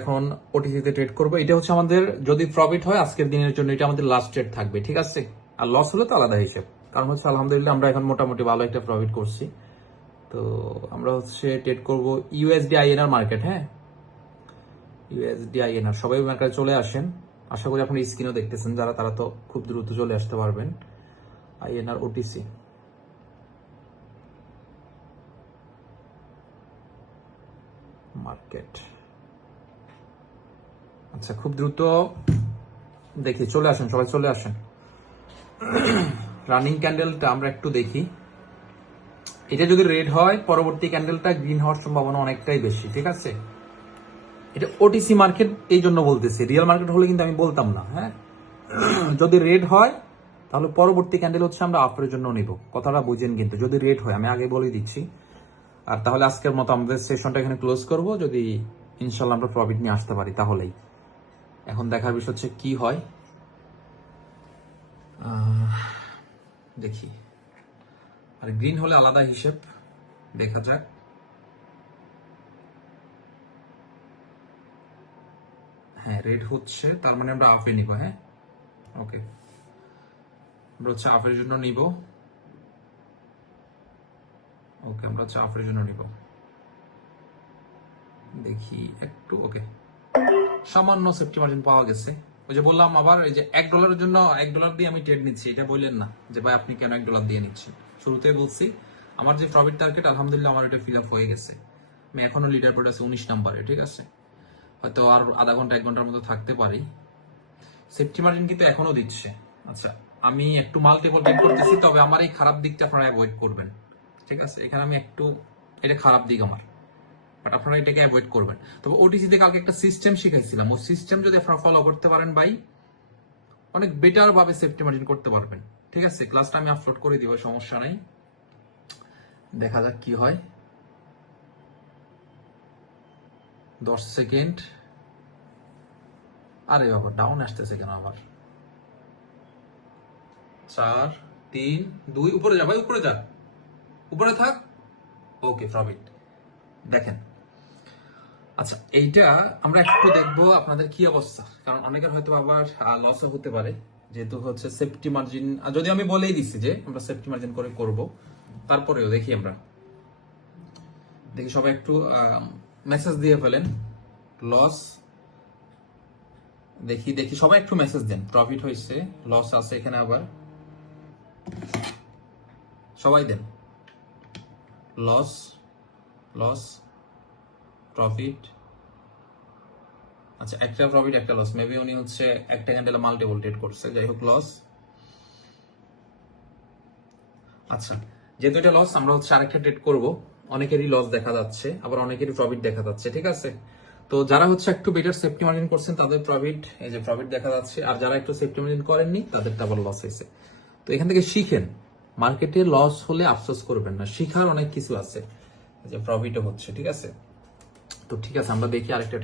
এখন ওটিসিতে ট্রেড করব। এটা হচ্ছে আমাদের যদি প্রফিট হয়, আজকের দিনের জন্য এটা আমাদের লাস্ট ট্রেড থাকবে, ঠিক আছে? আর লস হলে তো আলাদা হিসেব। কারণ হচ্ছে, আলহামদুলিল্লাহ, আমরা এখন মোটামুটি ভালো একটা প্রফিট করছি। তো আমরা হচ্ছে ট্রেড করব ইউএসডি আইএনআর মার্কেট হ্যাঁ? ইউএসডি আইএনআর সবাই মার্কেটে চলে আসেন। আশা করি আপনি স্ক্রিনও দেখতেছেন, যারা, তারা তো খুব দ্রুত চলে আসতে পারবেন আইএনআর ওটিসি মার্কেট আচ্ছা খুব দ্রুত দেখি, চলে আসেন, সবাই চলে আসেন। রানিং ক্যান্ডেলটা আমরা একটু দেখি। এটা যদি রেড হয়, পরবর্তী ক্যান্ডেলটা গ্রিন হওয়ার সম্ভাবনা অনেকটাই বেশি, ঠিক আছে? এটা ওটিসি মার্কেট এই জন্য বলতেছি। রিয়েল মার্কেট হলে কিন্তু আমি বলতাম না হ্যাঁ? যদি রেড হয়, তাহলে পরবর্তী ক্যান্ডেল হচ্ছে আমরা আফারের জন্য নিব। কথাটা বুঝেন কিন্তু, যদি রেড হয়, আমি আগে বলে দিচ্ছি। আর তাহলে আজকের মতো আমাদের সেশনটা এখানে ক্লোজ করব। যদি ইনশাল্লাহ আমরা প্রফিট নিয়ে আসতে পারি, তাহলেই। এখন দেখার বিষয় হচ্ছে কি হয়? দেখি। আর গ্রিন হলে আলাদা হিসেব, দেখা যাক। হ্যাঁ রেড হচ্ছে, তার মানে আমরা আফে নিব হ্যাঁ? ওকে। আমরা হচ্ছে আফের জন্য নিব। ওকে, আমরা হচ্ছে আফের জন্য নিব। দেখি, একটু, ওকে। সামান্য সেফটি মার্জিন পাওয়া গেছে। ওই যে বললাম আবার, এই যে এক ডলারের জন্য এক ডলার দিয়ে আমি ট্রেড নিচ্ছি, এটা বললেন না যে, ভাই, আপনি কেন এক ডলার দিয়ে নিচ্ছেন? শুরুতে বলছি, আমার যে প্রফিট টার্গেট আলহামদুলিল্লাহ আমার এটা ফিল আপ হয়ে গেছে। আমি এখনও লিডার বোর্ড আছে উনিশ নাম্বারে, ঠিক আছে? হয়তো আর আধা ঘণ্টা, এক ঘণ্টার মতো থাকতে পারি। সেফটি মার্জিন কিন্তু এখনও দিচ্ছে। আচ্ছা আমি একটু মাল্টিপল ট্রেড করতেছি, তবে আমার এই খারাপ দিকটা আপনারা অ্যাভয়েড করবেন। ঠিক আছে? এখানে আমি একটু, এটা খারাপ দিক আমার। বাট আপনারা এটাকে অ্যাভয়েড করবেন। তবে ওটিসিতে কালকে একটা সিস্টেম শিখেছিলাম ওই সিস্টেম যদি আপনারা ফলো করতে পারেন ভাই, অনেক বেটার ভাবে সেফটি মার্জিন করতে পারবেন। ঠিক আছে? ক্লাসটা আমি আপলোড করে দিব, সমস্যা নেই। দেখা যাক কি হয়। দশ সেকেন্ড আরে বাবা ডাউন আসতেছে কেন আবার? চার, তিন, দুই, উপরে যা ভাই, উপরে যা। উপরে থাক। ওকে প্রফিট দেখেন আচ্ছা এইটা আমরা একটু দেখব আপনাদের কি অবস্থা। কারণ অনেকের হয়তো আবার লসও হতে পারে, যেহেতু হচ্ছে সেফটি মার্জিন যদি আমি বলেই দিচ্ছি যে আমরা সেফটি মার্জিন করে করব, তারপরেও দেখি আমরা। দেখি সবাই একটু মেসেজ দিয়ে ফেলেন। লস দেখি দেখি, সবাই একটু মেসেজ দেন। প্রফিট হয়েছে লস আছে এখানে আবার। সবাই দেন। লস লস প্রফিট আচ্ছা একটা প্রফিট একটা লস মেবি উনি হচ্ছে একটা ক্যান্ডেলে মাল্টিপল ট্রেড করছে, যাই হোক লস আচ্ছা যেহেতু এটা লস আমরা হচ্ছে আরেকটা ট্রেড করব, অনেকেরই লস দেখা যাচ্ছে, আবার অনেকেরই প্রফিট দেখা যাচ্ছে, ঠিক আছে? তো যারা হচ্ছে একটু বেটার সেফটি মার্জিন করছেন, তাদের প্রফিট এই যে প্রফিট দেখা যাচ্ছে, আর যারা একটু সেফটি মার্জিন করেননি, তাদেরটা আবার লস হয়েছে। তো এখান থেকে শিখেন মার্কেটে লস হলে আফসোস করবেন না, শিখার অনেক কিছু আছে যে প্রফিটও হচ্ছে, ঠিক আছে? তো ঠিক আছে আমরা দেখি আরেকটা trade